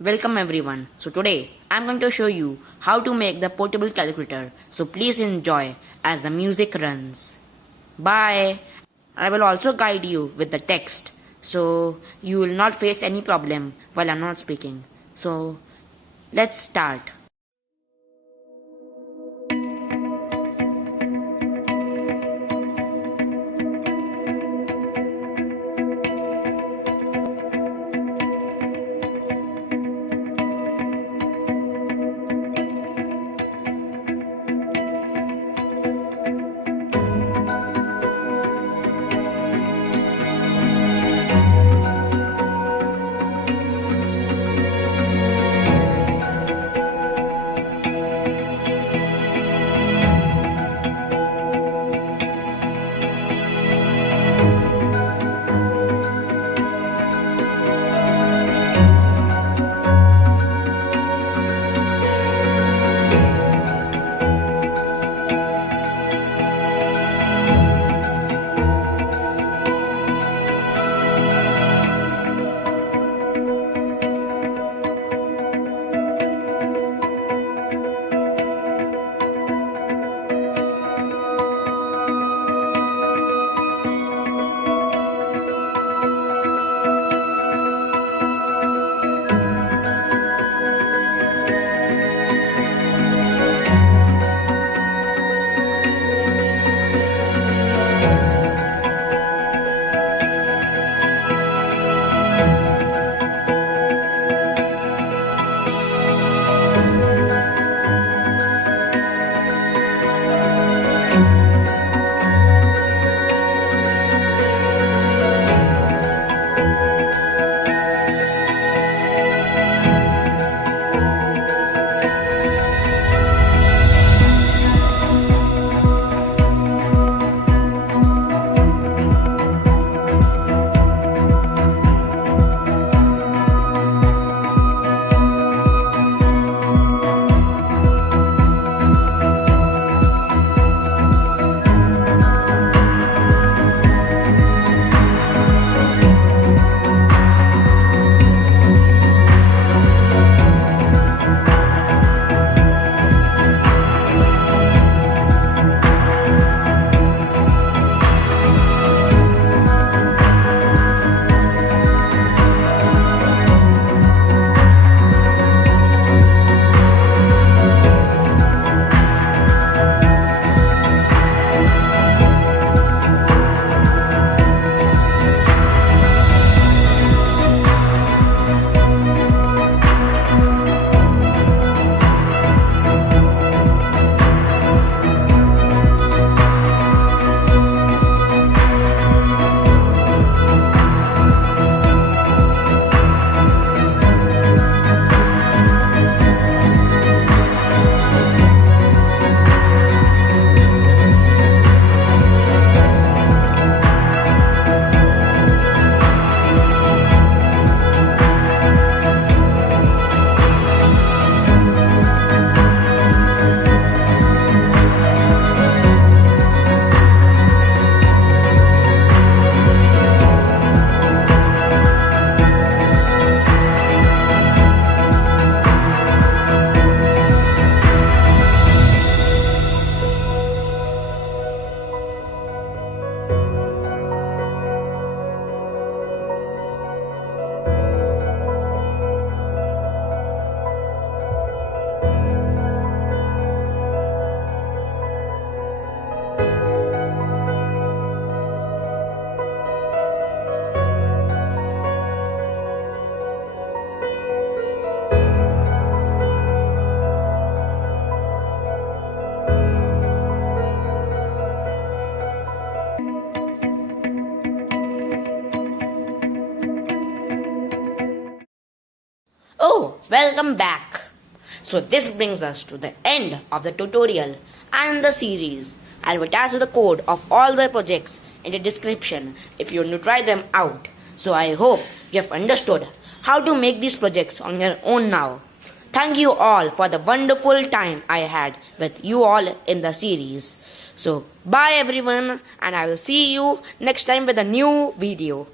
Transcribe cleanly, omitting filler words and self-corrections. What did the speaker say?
Welcome everyone. So today I'm going to show you how to make the portable calculator. So please enjoy as the music runs. Bye. I will also guide you with the text so you will not face any problem while I'm not speaking. So let's start. Oh, welcome back. So this brings us to the end of the tutorial and the series. I'll attach the code of all the projects in the description if you want to try them out. So I hope you have understood how to make these projects on your own now. Thank you all for the wonderful time I had with you all in the series. So bye everyone, and I will see you next time with a new video.